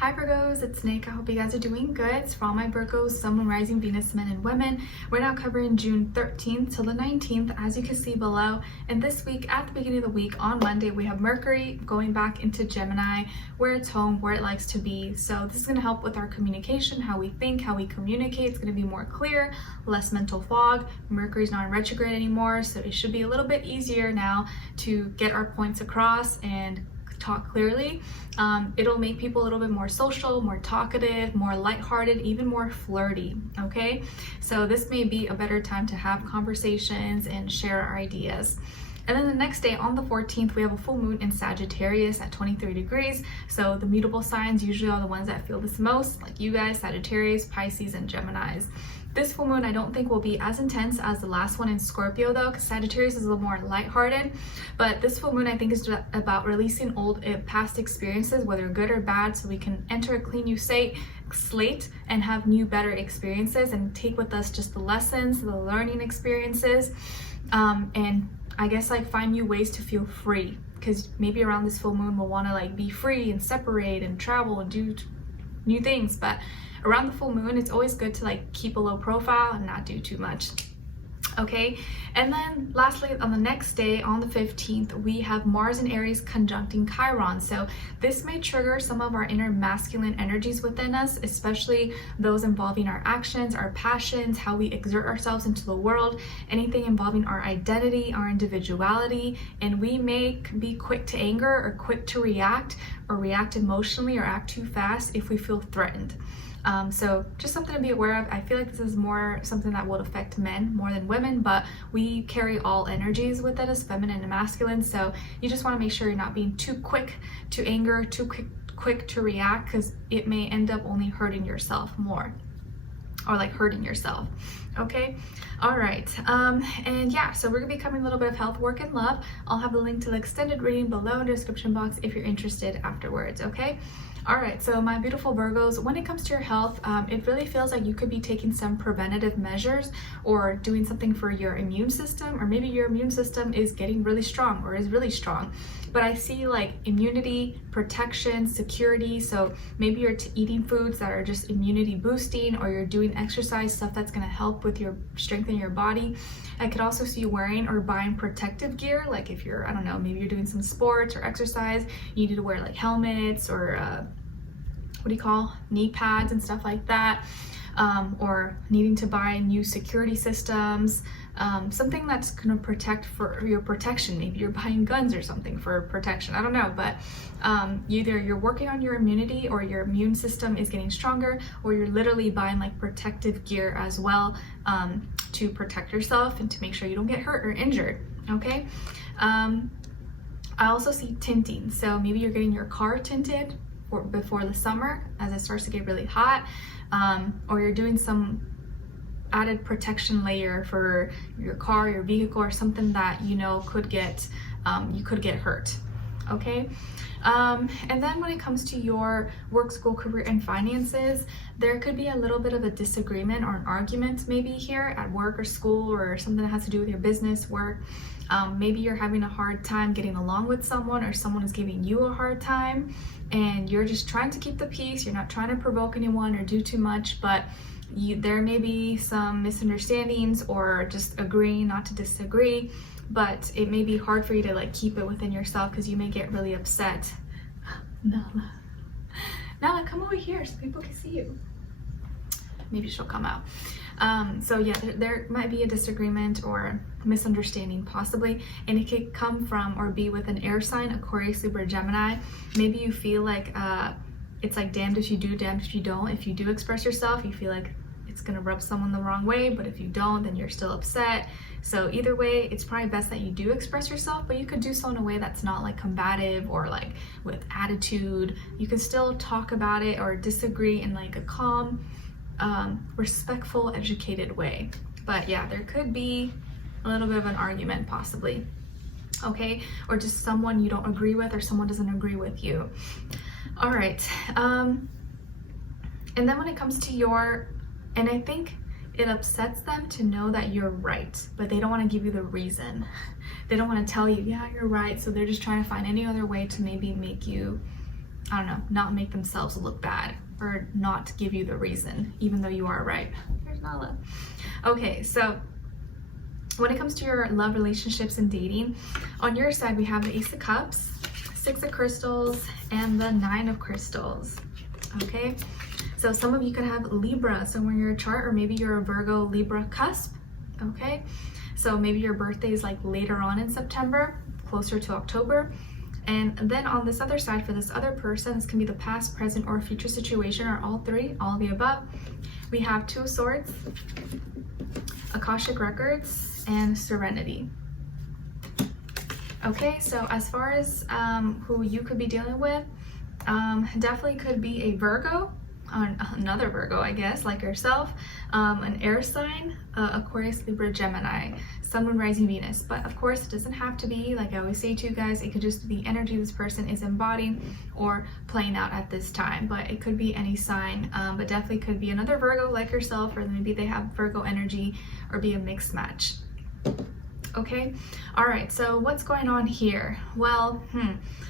Hi Virgos, it's Nick. I hope you guys are doing good. It's for all my Virgos, Sun, Moon, Rising, Venus, men and women. We're now covering June 13th till the 19th, as you can see below. And this week, at the beginning of the week, on Monday, we have Mercury going back into Gemini, where it's home, where it likes to be. So this is going to help with our communication, how we think, how we communicate. It's going to be more clear, less mental fog. Mercury's not in retrograde anymore, so it should be a little bit easier now to get our points across and talk clearly. It'll make people a little bit more social, more talkative, more lighthearted, even more flirty, okay? So this may be a better time to have conversations and share our ideas. And then the next day, on the 14th, we have a full moon in Sagittarius at 23 degrees. So the mutable signs usually are the ones that feel this most, like you guys, Sagittarius, Pisces, and Geminis. This full moon I don't think will be as intense as the last one in Scorpio though, because Sagittarius is a little more lighthearted. But this full moon I think is about releasing old past experiences, whether good or bad, so we can enter a clean new slate and have new, better experiences and take with us just the lessons, the learning experiences, and I guess like find new ways to feel free, because maybe around this full moon we'll want to like be free and separate and travel and do new things. But around the full moon, it's always good to like keep a low profile and not do too much. Okay, and then lastly, on the next day, on the 15th, we have Mars in Aries conjuncting Chiron. So this may trigger some of our inner masculine energies within us, especially those involving our actions, our passions, how we exert ourselves into the world, anything involving our identity, our individuality. And we may be quick to anger or quick to react, or react emotionally or act too fast if we feel threatened. So just something to be aware of. I feel like this is more something that would affect men more than women, but we carry all energies with it as feminine and masculine. So you just want to make sure you're not being too quick to anger, too quick to react, because it may end up only hurting yourself more, or like hurting yourself. Okay, all right, and yeah, so we're gonna be covering a little bit of health, work, and love. I'll have the link to the extended reading below in the description box if you're interested afterwards. Okay. All right, so my beautiful Virgos, when it comes to your health, it really feels like you could be taking some preventative measures or doing something for your immune system, or maybe your immune system is getting really strong or is really strong. But I see like immunity, protection, security. So maybe you're eating foods that are just immunity boosting, or you're doing exercise, stuff that's going to help with your strengthening your body. I could also see you wearing or buying protective gear, like if you're, I don't know, maybe you're doing some sports or exercise, you need to wear like helmets or what do you call, knee pads and stuff like that, or needing to buy new security systems, something that's going to protect for your protection. Maybe you're buying guns or something for protection, I don't know, but either you're working on your immunity, or your immune system is getting stronger, or you're literally buying like protective gear as well, to protect yourself and to make sure you don't get hurt or injured. Okay, I also see tinting, so maybe you're getting your car tinted before the summer as it starts to get really hot, or you're doing some added protection layer for your car, your vehicle, or something that you know could get you could get hurt. Okay, and then when it comes to your work, school, career, and finances, there could be a little bit of a disagreement or an argument maybe here at work or school, or something that has to do with your business, work. Maybe you're having a hard time getting along with someone, or someone is giving you a hard time, and you're just trying to keep the peace. You're not trying to provoke anyone or do too much, but there may be some misunderstandings, or just agreeing not to disagree, but it may be hard for you to like keep it within yourself, because you may get really upset. Nala, come over here so people can see you. Maybe she'll come out. So yeah, there might be a disagreement or misunderstanding possibly, and it could come from or be with an air sign, Aquarius, Libra, Gemini. Maybe you feel like it's like damned if you do, damned if you don't. If you do express yourself, you feel like it's gonna rub someone the wrong way, but if you don't, then you're still upset. So either way, it's probably best that you do express yourself, but you could do so in a way that's not like combative or like with attitude. You can still talk about it or disagree in like a calm, respectful, educated way. But yeah, there could be a little bit of an argument possibly. Okay, or just someone you don't agree with, or someone doesn't agree with you. All right, and then when it comes to your, and I think it upsets them to know that you're right, but they don't want to give you the reason. They don't want to tell you, yeah, you're right, so they're just trying to find any other way to maybe make you I don't know, not make themselves look bad or not give you the reason, even though you are right. There's not love. Okay, so when it comes to your love, relationships, and dating, on your side, we have the Ace of Cups, Six of Crystals, and the Nine of Crystals. Okay, so some of you could have Libra somewhere in your chart, or maybe you're a Virgo Libra cusp. Okay, so maybe your birthday is like later on in September, closer to October. And then on this other side, for this other person, this can be the past, present, or future situation, or all three, all of the above. We have Two of Swords, Akashic Records, and Serenity. Okay, so as far as who you could be dealing with, definitely could be a Virgo, another Virgo, I guess, like yourself, an air sign, Aquarius, Libra, Gemini, Sun, Moon, Rising, Venus. But of course, it doesn't have to be, like I always say to you guys, it could just be the energy this person is embodying or playing out at this time. But it could be any sign, but definitely could be another Virgo like yourself, or maybe they have Virgo energy, or be a mixed match. Okay, all right, so what's going on here? Well,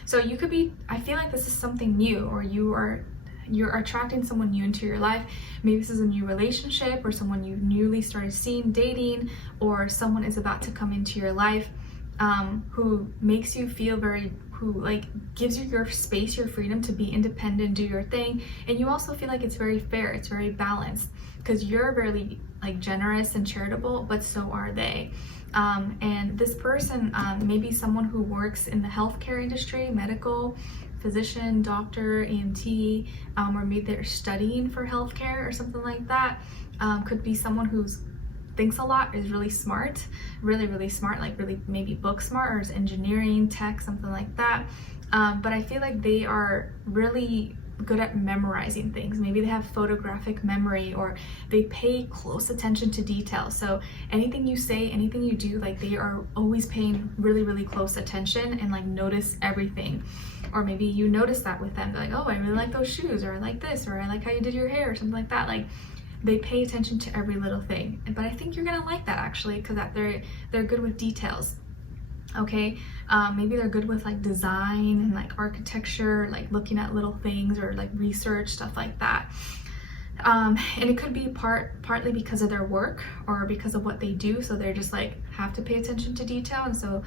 so you could be, I feel like this is something new, or you're attracting someone new into your life. Maybe this is a new relationship, or someone you newly started seeing, dating, or someone is about to come into your life who makes you feel who like gives you your space, your freedom to be independent, do your thing. And you also feel like it's very fair, it's very balanced, because you're very like generous and charitable, but so are they. And this person may be someone who works in the healthcare industry, medical, physician, doctor, EMT, or maybe they're studying for healthcare or something like that. Could be someone who's thinks a lot, is really smart, really smart, like really maybe book smart, or is engineering, tech, something like that. But I feel like they are really good at memorizing things. Maybe they have photographic memory, or they pay close attention to detail. So anything you say, anything you do, like they are always paying really close attention and like notice everything. Or maybe you notice that with them. They're like, oh, I really like those shoes, or I like this, or I like how you did your hair, or something like that. Like they pay attention to every little thing. But I think you're gonna like that actually, because that they're good with details. Okay, maybe they're good with like design and like architecture, like looking at little things, or like research, stuff like that. And it could be partly because of their work, or because of what they do. So they're just like have to pay attention to detail, and so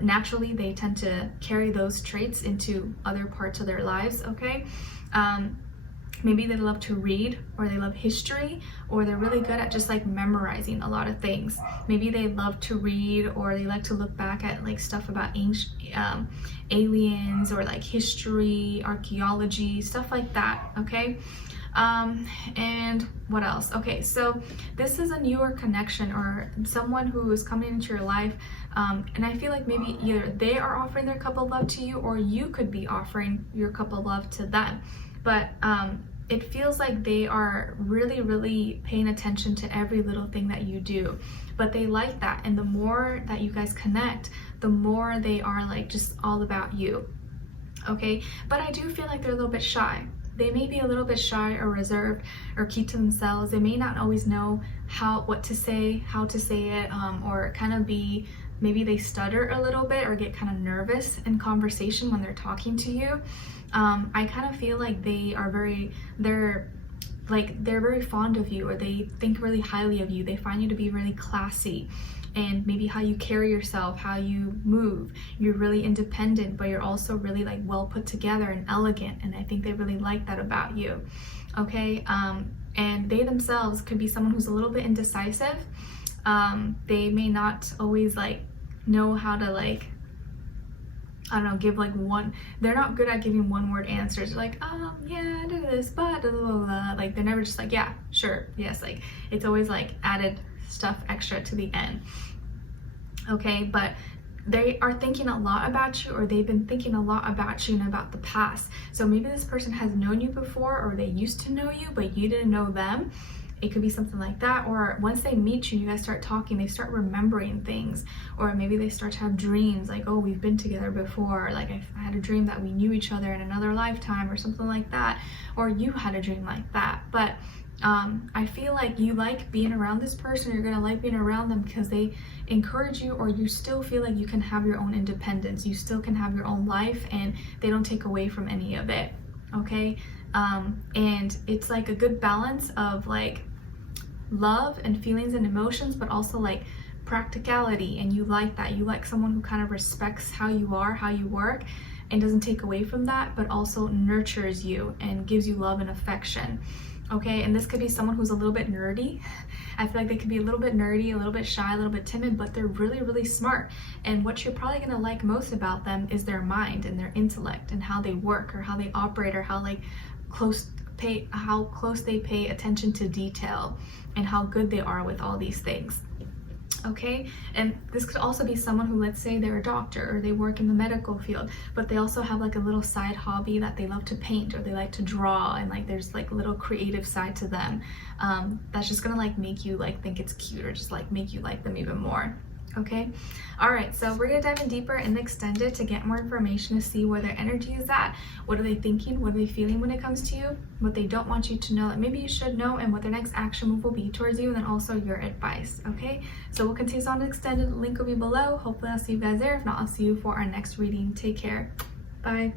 naturally they tend to carry those traits into other parts of their lives. Okay, maybe they love to read, or they love history, or they're really good at just like memorizing a lot of things. Maybe they love to read, or they like to look back at like stuff about ancient aliens, or like history, archaeology, stuff like that. Okay, and what else? Okay, so this is a newer connection, or someone who is coming into your life, and I feel like maybe either they are offering their cup of love to you, or you could be offering your cup of love to them. But it feels like they are really paying attention to every little thing that you do, but they like that. And the more that you guys connect, the more they are like just all about you. Okay, but I do feel like they're a little bit shy. They may be a little bit shy, or reserved, or keep to themselves. They may not always know what to say, how to say it, or kind of be, maybe they stutter a little bit, or get kind of nervous in conversation when they're talking to you. I kind of feel like they're very fond of you, or they think really highly of you. They find you to be really classy, and maybe how you carry yourself, how you move. You're really independent, but you're also really like well put together and elegant, and I think they really like that about you. Okay, and they themselves could be someone who's a little bit indecisive. They may not always like know how to like, I don't know, give like they're not good at giving one word answers. They're like, yeah, I do this, but blah, blah, blah. Like they're never just like, yeah, sure, yes. Like it's always like added stuff extra to the end. Okay, but they are thinking a lot about you, or they've been thinking a lot about you and about the past. So maybe this person has known you before, or they used to know you, but you didn't know them. It could be something like that. Or once they meet you, you guys start talking, they start remembering things. Or maybe they start to have dreams like, oh, we've been together before. Like I had a dream that we knew each other in another lifetime, or something like that. Or you had a dream like that. But I feel like you like being around this person. You're gonna like being around them because they encourage you, or you still feel like you can have your own independence. You still can have your own life and they don't take away from any of it, okay? And it's like a good balance of like love and feelings and emotions, but also like practicality. And you like that. You like someone who kind of respects how you are, how you work, and doesn't take away from that, but also nurtures you and gives you love and affection. Okay, and this could be someone who's a little bit nerdy. I feel like they could be a little bit nerdy, a little bit shy, a little bit timid, but they're really, really smart. And what you're probably gonna like most about them is their mind and their intellect and how they work, or how they operate, or how like how close they pay attention to detail, and how good they are with all these things. Okay, and this could also be someone who, let's say they're a doctor or they work in the medical field, but they also have like a little side hobby that they love to paint, or they like to draw, and like there's like a little creative side to them that's just gonna like make you like think it's cute, or just like make you like them even more. Okay, all right, so we're gonna dive in deeper in the extended to get more information, to see where their energy is at. What are they thinking? What are they feeling when it comes to you? What they don't want you to know that maybe you should know, and what their next action move will be towards you, and then also your advice. Okay, so we'll continue on the extended. The link will be below. Hopefully I'll see you guys there. If not, I'll see you for our next reading. Take care. Bye.